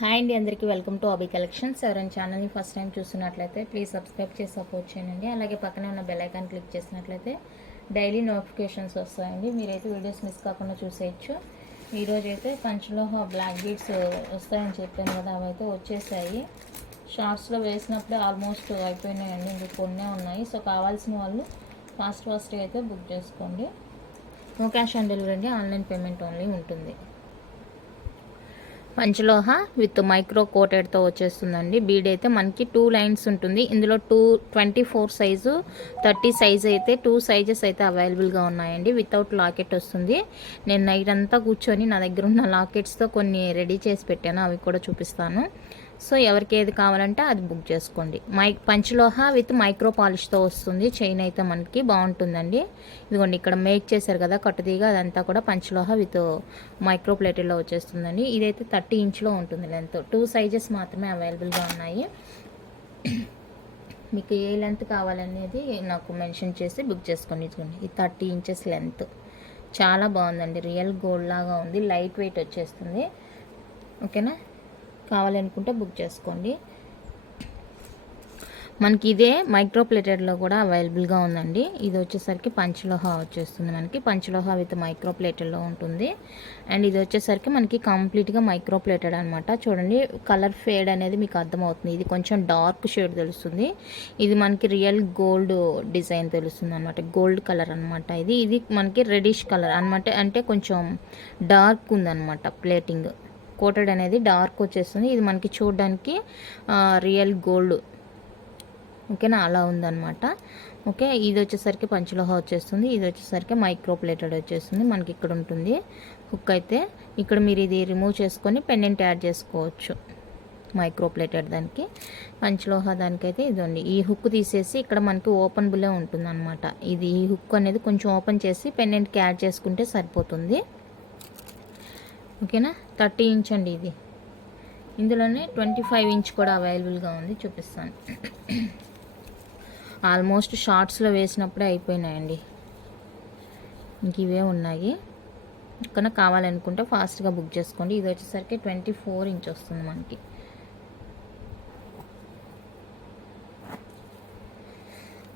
Hi అండి, అందరికీ welcome to అబీ collections. ఎవరైనా ఛానల్ని ఫస్ట్ టైం చూస్తున్నట్లయితే ప్లీజ్ సబ్స్క్రైబ్ చేసి సపోర్ట్ చేయండి. అలాగే పక్కనే ఉన్న బెల్ ఐకాన్ క్లిక్ చేసినట్లయితే డైలీ నోటిఫికేషన్స్ వస్తాయండి. మీరైతే వీడియోస్ మిస్ కాకుండా చూసేయచ్చు. ఈరోజు అయితే పంచలోహ బ్లాక్ బీడ్స్ వస్తాయని చెప్పాను కదా, అవి అయితే వచ్చేసాయి. షార్ట్స్లో వేసినప్పుడే ఆల్మోస్ట్ అయిపోయినాయండి, ఇంకా కొన్నే ఉన్నాయి. సో కావాల్సిన వాళ్ళు ఫాస్ట్గా అయితే బుక్ చేసుకోండి. నో క్యాష్ ఆన్ డెలివరీ అండి, ఆన్లైన్ పేమెంట్ ఓన్లీ ఉంటుంది. పంచలోహ విత్ మైక్రో కోటెడ్తో వచ్చేస్తుందండి. బీడ్ అయితే మనకి 2 లైన్స్ ఉంటుంది. ఇందులో 24 సైజు 30 సైజు అయితే 2 సైజెస్ అయితే అవైలబుల్గా ఉన్నాయండి. వితౌట్ లాకెట్ వస్తుంది. నేను నైట్ అంతా కూర్చొని నా దగ్గర ఉన్న లాకెట్స్తో కొన్ని రెడీ చేసి పెట్టాను, అవి కూడా చూపిస్తాను. సో ఎవరికి ఏది కావాలంటే అది బుక్ చేసుకోండి. పంచలోహ విత్ మైక్రో పాలిష్తో వస్తుంది. చైన్ అయితే మనకి బాగుంటుందండి. ఇదిగోండి, ఇక్కడ మేక్ చేశారు కదా కట్టుదీగా, అదంతా కూడా పంచలోహ విత్ మైక్రో ప్లేటెడ్లో వచ్చేస్తుందండి. ఇదైతే 30 ఇంచ్లో ఉంటుంది లెంత్. 2 సైజెస్ మాత్రమే అవైలబుల్గా ఉన్నాయి. మీకు ఏ లెంత్ కావాలనేది నాకు మెన్షన్ చేసి బుక్ చేసుకోండి. ఇదిగోండి, ఈ 30 ఇంచెస్ లెంత్ చాలా బాగుందండి. రియల్ గోల్డ్ లాగా ఉంది. లైట్ వెయిట్ వచ్చేస్తుంది. ఓకేనా, కావాలనుకుంటే బుక్ చేసుకోండి. మనకి ఇదే మైక్రో ప్లేటెడ్లో కూడా అవైలబుల్గా ఉందండి. ఇది వచ్చేసరికి పంచలోహ వచ్చేస్తుంది. మనకి పంచలోహ విత్ మైక్రో ప్లేటెడ్లో ఉంటుంది. అండ్ ఇది వచ్చేసరికి మనకి కంప్లీట్గా మైక్రో ప్లేటెడ్ అనమాట. చూడండి, కలర్ ఫేడ్ అనేది మీకు అర్థమవుతుంది. ఇది కొంచెం డార్క్ షేడ్ తెలుస్తుంది. ఇది మనకి రియల్ గోల్డ్ డిజైన్ తెలుస్తుంది అనమాట. గోల్డ్ కలర్ అనమాట. ఇది మనకి రెడిష్ కలర్ అనమాట. అంటే కొంచెం డార్క్ ఉందన్నమాట. ప్లేటింగ్ కోటెడ్ అనేది డార్క్ వచ్చేస్తుంది. ఇది మనకి చూడడానికి రియల్ గోల్డ్, ఓకేనా, అలా ఉందన్నమాట. ఓకే, ఇది వచ్చేసరికి పంచలోహ వచ్చేస్తుంది. ఇది వచ్చేసరికి మైక్రో ప్లేటెడ్ వచ్చేస్తుంది. మనకి ఇక్కడ ఉంటుంది హుక్ అయితే. ఇక్కడ మీరు ఇది రిమూవ్ చేసుకొని పెండెంట్ యాడ్ చేసుకోవచ్చు. మైక్రో ప్లేటెడ్ దానికి, పంచలోహ దానికైతే ఇదండి. ఈ హుక్ తీసేసి ఇక్కడ మనకి ఓపెన్ బుల్లే ఉంటుంది అనమాట. ఇది ఈ హుక్ అనేది కొంచెం ఓపెన్ చేసి పెండెంట్కి యాడ్ చేసుకుంటే సరిపోతుంది. ఓకేనా, 30 ఇంచ్ అండి ఇది. ఇందులోనే 25 ఇంచ్ కూడా అవైలబుల్గా ఉంది, చూపిస్తాను. ఆల్మోస్ట్ షార్ట్స్లో వేసినప్పుడే అయిపోయినాయండి, ఇంక ఇవే ఉన్నాయి. ఇక్కడ కావాలనుకుంటే ఫాస్ట్గా బుక్ చేసుకోండి. ఇది వచ్చేసరికి 24 ఇంచ్ వస్తుంది మనకి.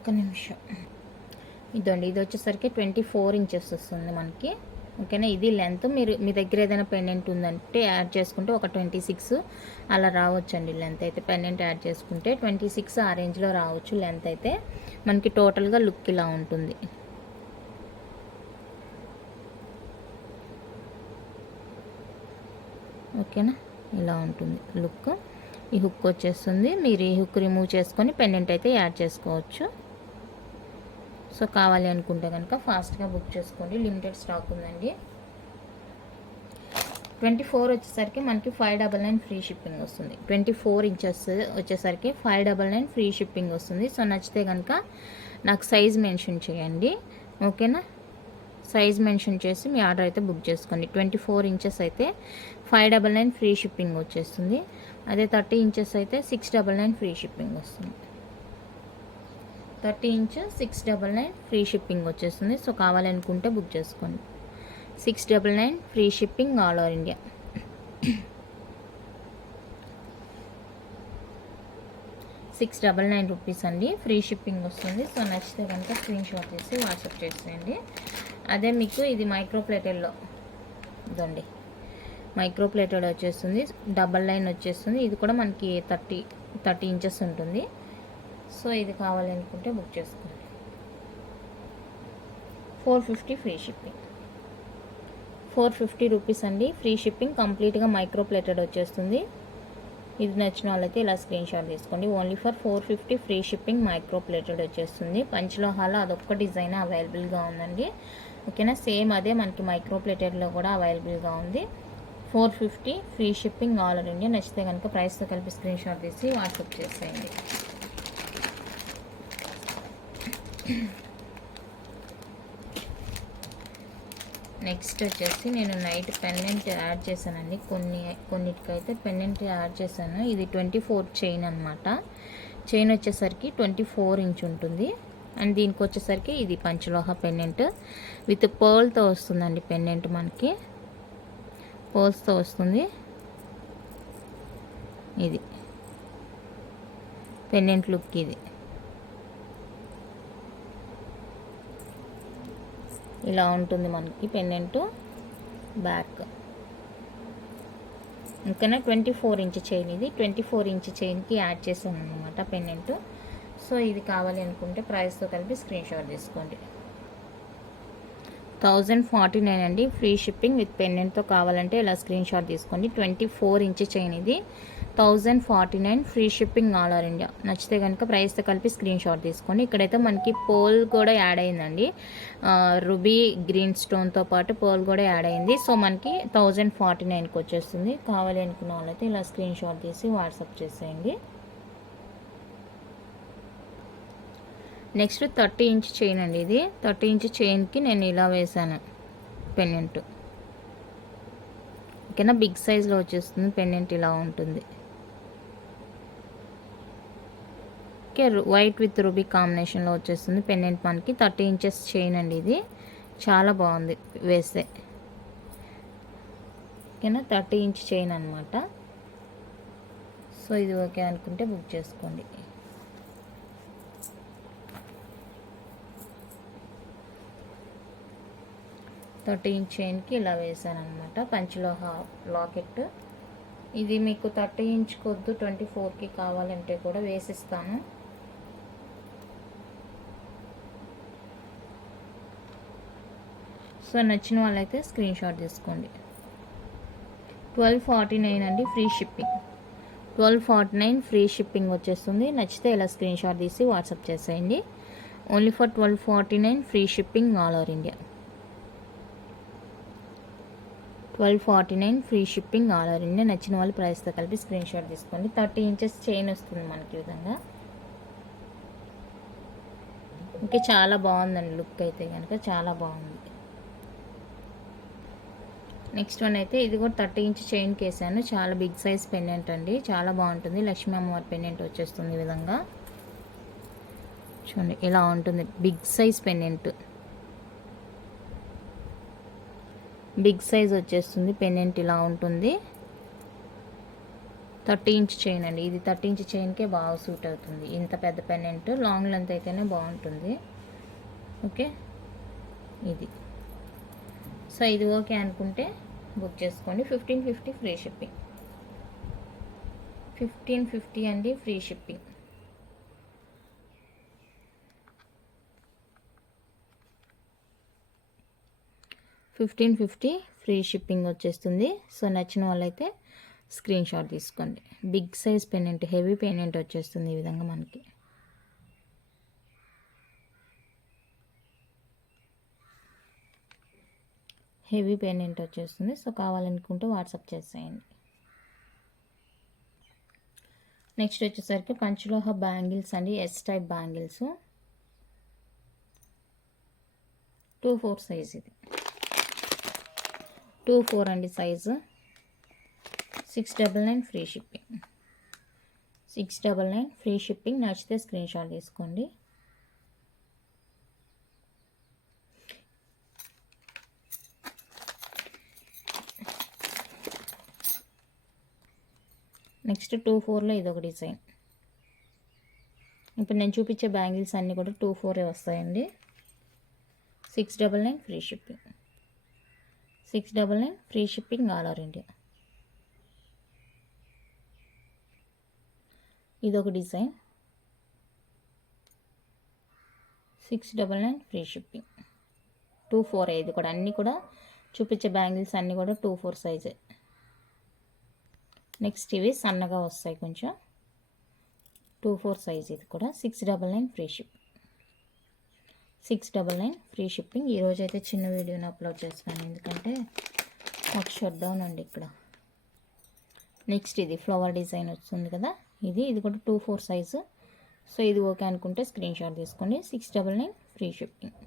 ఒక నిమిషం, ఇదండి. ఇది వచ్చేసరికి 24 ఇంచెస్ వస్తుంది మనకి. ఓకేనా, ఇది లెంత్. మీరు మీ దగ్గర ఏదైనా పెండెంట్ ఉందంటే యాడ్ చేసుకుంటే ఒక 26 అలా రావచ్చండి లెంత్ అయితే. పెండెంట్ యాడ్ చేసుకుంటే 26 ఆ రేంజ్లో రావచ్చు లెంత్ అయితే. మనకి టోటల్గా లుక్ ఇలా ఉంటుంది. ఓకేనా, ఇలా ఉంటుంది లుక్. ఈ హుక్ వచ్చేస్తుంది. మీరు ఈ హుక్ రిమూవ్ చేసుకొని పెండెంట్ అయితే యాడ్ చేసుకోవచ్చు. సో కావాలి అనుకుంటే కనుక ఫాస్ట్గా బుక్ చేసుకోండి. లిమిటెడ్ స్టాక్ ఉందండి. 24 వచ్చేసరికి మనకి 599 ఫ్రీ షిప్పింగ్ వస్తుంది. 24 ఇంచెస్ వచ్చేసరికి 599 ఫ్రీ షిప్పింగ్ వస్తుంది. సో నచ్చితే కనుక నాకు సైజ్ మెన్షన్ చేయండి. ఓకేనా, సైజ్ మెన్షన్ చేసి మీ ఆర్డర్ అయితే బుక్ చేసుకోండి. 24 ఇంచెస్ అయితే 599 ఫ్రీ షిప్పింగ్ వచ్చేస్తుంది. అదే 30 ఇంచెస్ అయితే 699 ఫ్రీ షిప్పింగ్ వస్తుంది. 30 ఇంచ్ 699 ఫ్రీ షిప్పింగ్ వచ్చేస్తుంది. సో కావాలనుకుంటే బుక్ చేసుకోండి. 699 free shipping all over India. ₹699 అండి, ఫ్రీ షిప్పింగ్ వస్తుంది. సో నచ్చితే కనుక స్క్రీన్ షాట్ చేసి వాట్సాప్ చేసేయండి. అదే మీకు ఇది మైక్రో ప్లేటెడ్లో ఇదండి. మైక్రో ప్లేటెడ్ వచ్చేస్తుంది. డబల్ లైన్ వచ్చేస్తుంది. ఇది కూడా మనకి 30 ఇంచెస్ ఉంటుంది. సో ఇది కావాలనుకుంటే బుక్ చేసుకోండి. 450 ఫ్రీ షిప్పింగ్. 450 రూపీస్ అండి, ఫ్రీ షిప్పింగ్. కంప్లీట్గా మైక్రో ప్లేటెడ్ వచ్చేస్తుంది. ఇది నచ్చిన వాళ్ళైతే ఇలా స్క్రీన్ షాట్ తీసుకోండి. Only for 450 free shipping micro plated వచ్చేస్తుంది. పంచలోహాలో అదొక్క డిజైన్ అవైలబుల్గా ఉందండి. ఓకేనా, సేమ్ అదే మనకి మైక్రో ప్లేటెడ్లో కూడా అవైలబుల్గా ఉంది. 450 free shipping all over India. నచ్చితే కనుక ప్రైస్తో కలిపి స్క్రీన్ షాట్ తీసి వాట్సాప్ చేసేయండి. నెక్స్ట్ వచ్చేసి నేను నైట్ పెండెంట్ యాడ్ చేశానండి. కొన్నిటికైతే పెండెంట్ యాడ్ చేశాను. ఇది 24 చైన్ అనమాట. చైన్ వచ్చేసరికి 24 ఇంచ్ ఉంటుంది. అండ్ దీనికి వచ్చేసరికి ఇది పంచలోహ పెండెంట్ విత్ పర్ల్తో వస్తుందండి. పెండెంట్ మనకి పర్ల్స్తో వస్తుంది. ఇది పెండెంట్ లుక్. ఇది ఇలా ఉంటుంది మనకి పెండెంట్ బ్యాక్. ఇంకనే 24 inch chain. ఇది 24 ఇంచ్ చైన్కి యాడ్ చేసాను అనమాట పెండెంట్. సో ఇది కావాలి అనుకుంటే ప్రైస్తో కలిపి స్క్రీన్ షాట్ తీసుకోండి. 1049 అండి, ఫ్రీ షిప్పింగ్ విత్ పెండెంట్తో కావాలంటే ఇలా స్క్రీన్ షాట్ తీసుకోండి. 24 ఇంచ్ చైన్ ఇది. 1049 free shipping all over India. నచ్చితే కనుక ప్రైస్తో కలిపి స్క్రీన్ షాట్ తీసుకోండి. ఇక్కడైతే మనకి పోల్ కూడా యాడ్ అయిందండి, రూబీ గ్రీన్ స్టోన్తో పాటు పోల్ కూడా యాడ్ అయింది. సో మనకి 1049కి వచ్చేస్తుంది. కావాలి అనుకున్న వాళ్ళైతే ఇలా స్క్రీన్ షాట్ తీసి వాట్సాప్ చేసేయండి. నెక్స్ట్ 30 ఇంచ్ చైన్ అండి. ఇది 30 ఇంచ్ చైన్కి నేను ఇలా వేసాను పెండెంట్. ఓకేనా, బిగ్ సైజ్లో వచ్చేస్తుంది పెండెంట్. ఇలా ఉంటుంది. ఓకే, వైట్ విత్ రూబీ కాంబినేషన్లో వచ్చేస్తుంది పెండెంట్ మనకి. 30 ఇంచెస్ చైన్ అండి. ఇది చాలా బాగుంది వేస్తే. ఓకేనా, 30 ఇంచ్ చైన్ అనమాట. సో ఇది ఓకే అనుకుంటే బుక్ చేసుకోండి. థర్టీ ఇంచ్ చైన్కి ఇలా వేసాను అనమాట. పంచలోహ లాకెట్. ఇది మీకు 30 ఇంచ్ కొద్దు 24కి కావాలంటే కూడా వేసిస్తాను. సో నచ్చిన వాళ్ళైతే స్క్రీన్ షాట్ తీసుకోండి. 1249 అండి, ఫ్రీ షిప్పింగ్. 1249 ఫ్రీ షిప్పింగ్ వచ్చేస్తుంది. నచ్చితే ఇలా స్క్రీన్ షాట్ తీసి వాట్సాప్ చేసేయండి. Only for 1249 free shipping all over India. 1249 free shipping all over India. నచ్చిన వాళ్ళు ప్రైస్తో కలిపి స్క్రీన్ షాట్ తీసుకోండి. 30 ఇంచెస్ చైన్ వస్తుంది మనకి విధంగా. ఇంకా చాలా బాగుందండి లుక్ అయితే కనుక, చాలా బాగుంది. నెక్స్ట్ వన్ అయితే ఇది కూడా 30 ఇంచ్ చైన్కి వేసాను. చాలా బిగ్ సైజ్ పెండెంట్ అండి, చాలా బాగుంటుంది. లక్ష్మీ అమ్మవారి పెండెంట్ వచ్చేస్తుంది ఈ విధంగా. చూడండి ఇలా ఉంటుంది, big size pendant. Big size వచ్చేస్తుంది పెండెంట్. ఇలా ఉంటుంది. 30 ఇంచ్ చైన్ అండి. ఇది 30 ఇంచ్ చైన్కే బాగా సూట్ అవుతుంది. ఇంత పెద్ద పెండెంట్ లాంగ్ లెంత్ అయితేనే బాగుంటుంది. ఓకే, ఇది. సో ఇది ఓకే అనుకుంటే బుక్ చేసుకోండి. 1550 ఫ్రీ షిప్పింగ్. 1550 అండి, ఫ్రీ షిప్పింగ్. $1550 ఫ్రీ షిప్పింగ్ వచ్చేస్తుంది. సో నచ్చిన వాళ్ళైతే స్క్రీన్ షాట్ తీసుకోండి. Big size pendant, heavy pendant వచ్చేస్తుంది ఈ విధంగా మనకి. హెవీ పెండెంట్ వచ్చేస్తుంది. సో కావాలనుకుంటే వాట్సాప్ చేసేయండి. నెక్స్ట్ వచ్చేసరికి పంచలోహ బ్యాంగిల్స్ అండి, ఎస్ టైప్ బ్యాంగిల్స్. 24 సైజ్. ఇది 24 అండి size. 699 free shipping. 699 free shipping. నచ్చితే స్క్రీన్ షాట్ తీసుకోండి. నెక్స్ట్ 24లో ఇదొక డిజైన్. ఇప్పుడు నేను చూపించే బ్యాంగిల్స్ అన్నీ కూడా 24 వస్తాయండి. 699 free shipping. 699 free shipping all over India. ఇదొక డిజైన్. 699 free shipping. 24 ఇది కూడా. అన్నీ కూడా చూపించే బ్యాంగిల్స్ అన్నీ కూడా 24 సైజే. నెక్స్ట్ ఇవి సన్నగా వస్తాయి కొంచెం. 24 సైజ్ ఇది కూడా. 699 ఫ్రీ షిప్పింగ్. 699 free shipping. ఈరోజు అయితే చిన్న వీడియోని అప్లోడ్ చేస్తున్నాను, ఎందుకంటే మాకు షట్ డౌన్ అండి ఇక్కడ. నెక్స్ట్ ఇది ఫ్లవర్ డిజైన్ వస్తుంది కదా, ఇది కూడా 24 సైజు. సో ఇది ఓకే అనుకుంటే స్క్రీన్ షాట్ తీసుకోండి. 699 ఫ్రీ షిప్పింగ్.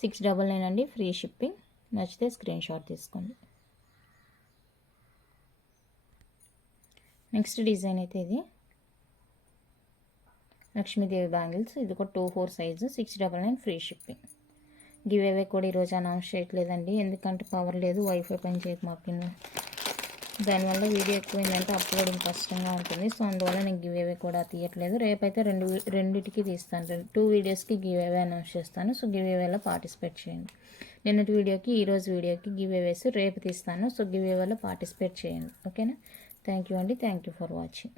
699 అండి, ఫ్రీ షిప్పింగ్. నచ్చితే స్క్రీన్ షాట్ తీసుకోండి. నెక్స్ట్ డిజైన్ అయితే ఇది లక్ష్మీదేవి బ్యాంగిల్స్. ఇది కూడా 24 size. 699 free shipping. Give away కూడా ఈరోజు అనౌన్స్ చేయట్లేదండి, ఎందుకంటే పవర్ లేదు, వైఫై పని చేయదు మా పిన్. దానివల్ల వీడియో ఎక్కువైందంటే అప్లోడింగ్ కష్టంగా ఉంటుంది. సో అందువల్ల నేను గివ్ అవే కూడా తీయట్లేదు. రేపైతే రెండింటికి తీస్తాను. 2 వీడియోస్కి గివ్ అవే అనౌన్స్ చేస్తాను. సో గివ్ అవేలో పార్టిసిపేట్ చేయండి. నిన్నటి వీడియోకి ఈరోజు వీడియోకి గివ్ అవేస్ రేపు తీస్తాను. సో గివ్ అవేలో పార్టిసిపేట్ చేయండి. ఓకేనా? థ్యాంక్ యూ అండి. Thank you for watching.